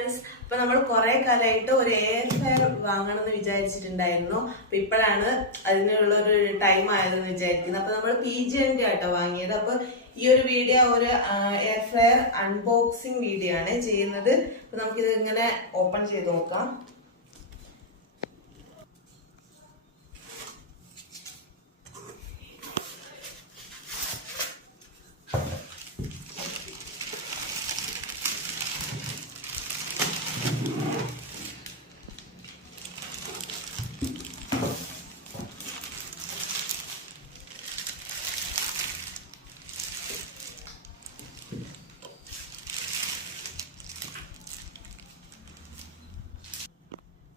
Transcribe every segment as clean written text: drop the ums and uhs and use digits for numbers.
Friends, അപ്പൊ നമ്മൾ കുറെ കാലമായിട്ട് ഒരു എയർ ഫെയർ വാങ്ങണമെന്ന് വിചാരിച്ചിട്ടുണ്ടായിരുന്നു. അപ്പൊ ഇപ്പോഴാണ് അതിനുള്ള ഒരു ടൈം ആയതെന്ന് വിചാരിക്കുന്നത്. അപ്പൊ നമ്മൾ PGന്റെ ആട്ടോ വാങ്ങിയത്. അപ്പൊ ഈ ഒരു വീഡിയോ ഒരു എയർ ഫെയർ അൺബോക്സിങ് വീഡിയോ ആണ് ചെയ്യുന്നത്. അപ്പൊ നമുക്കിത് ഇങ്ങനെ ഓപ്പൺ ചെയ്ത് നോക്കാം.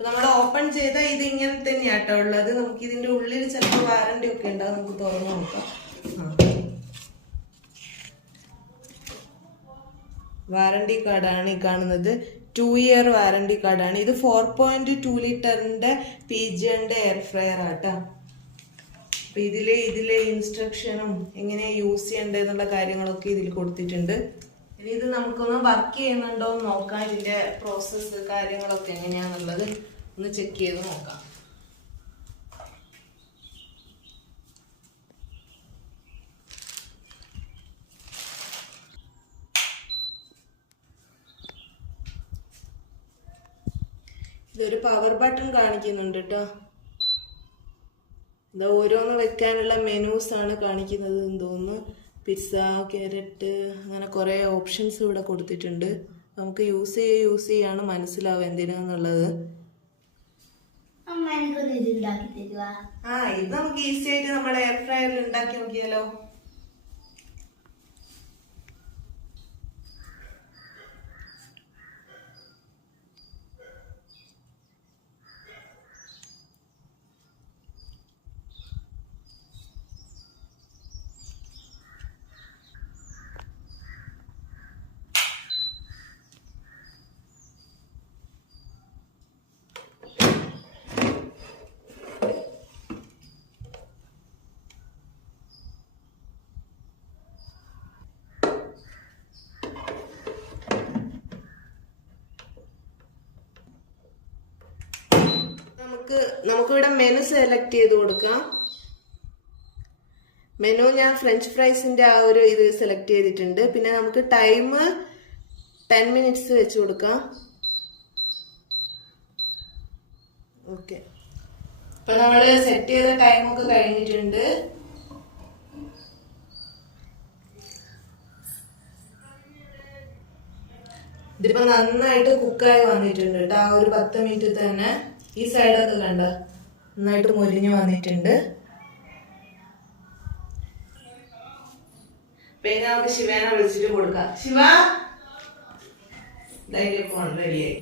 നമ്മൾ ഓപ്പൺ ചെയ്ത ഇത് ഇങ്ങനെ തന്നെയാട്ടോ ഉള്ളത്. നമുക്ക് ഇതിന്റെ ഉള്ളിൽ ചിലപ്പോൾ വാറണ്ടി ഒക്കെ ഉണ്ടാവും. നമുക്ക് തുറന്നു നോക്കാം. വാറണ്ടി കാർഡാണ് ഈ കാണുന്നത്. 2 ഇയർ വാറണ്ടി കാർഡാണ് ഇത്. 4.2 ലിറ്ററിന്റെ PGന്റെ എയർ ഫ്രയർ ആട്ടോ. അപ്പൊ ഇതിലെ ഇൻസ്ട്രക്ഷനും എങ്ങനെ യൂസ് ചെയ്യേണ്ടതെന്നുള്ള കാര്യങ്ങളൊക്കെ ഇതിൽ കൊടുത്തിട്ടുണ്ട്. ഇനി ഇത് നമുക്കൊന്ന് വർക്ക് ചെയ്യുന്നുണ്ടോ എന്ന് നോക്കാം. ഇതിന്റെ പ്രോസസ്സ് കാര്യങ്ങളൊക്കെ എങ്ങനെയാന്നുള്ളത് ഒന്ന് ചെക്ക് ചെയ്ത് നോക്കാം. ഇതൊരു പവർ ബട്ടൺ കാണിക്കുന്നുണ്ട് കേട്ടോ. ഇത് ഓരോന്ന് വെക്കാനുള്ള മെനൂസ് ആണ് കാണിക്കുന്നത് എന്ന് തോന്നുന്നു. പിസ്സ, ക്യാരറ്റ്, അങ്ങനെ കുറെ ഓപ്ഷൻസ് ഇവിടെ കൊടുത്തിട്ടുണ്ട്. നമുക്ക് യൂസ് ചെയ്യാണ് മനസ്സിലാവും എന്തിനാന്നുള്ളത്. ഇത് നമുക്ക് ഈസി ആയിട്ട് നമ്മുടെ എയർ ഫ്രയറിൽ ഉണ്ടാക്കി നോക്കിയാലോ. നമുക്കിവിടെ മെനു സെലക്ട് ചെയ്ത് കൊടുക്കാം. മെനു ഞാൻ ഫ്രഞ്ച് ഫ്രൈസിന്റെ ആ ഒരു ഇത് സെലക്ട് ചെയ്തിട്ടുണ്ട്. പിന്നെ നമുക്ക് ടൈം 10 മിനിറ്റ്സ് വെച്ച് കൊടുക്കാം. ഓക്കെ, അപ്പൊ നമ്മള് സെറ്റ് ചെയ്ത ടൈം ഒക്കെ കഴിഞ്ഞിട്ടുണ്ട്. ഇതിപ്പോ നന്നായിട്ട് കുക്കായി വന്നിട്ടുണ്ട് കേട്ടോ. ആ ഒരു 10 മിനിറ്റ് തന്നെ ഈ സൈഡൊക്കെ കണ്ട നന്നായിട്ട് മുരിഞ്ഞു വന്നിട്ടുണ്ട്. പിന്നെ നമുക്ക് ശിവേനെ വിളിച്ചിട്ട് കൊടുക്കാം. ശിവ, ഫോൺ റെഡിയായി.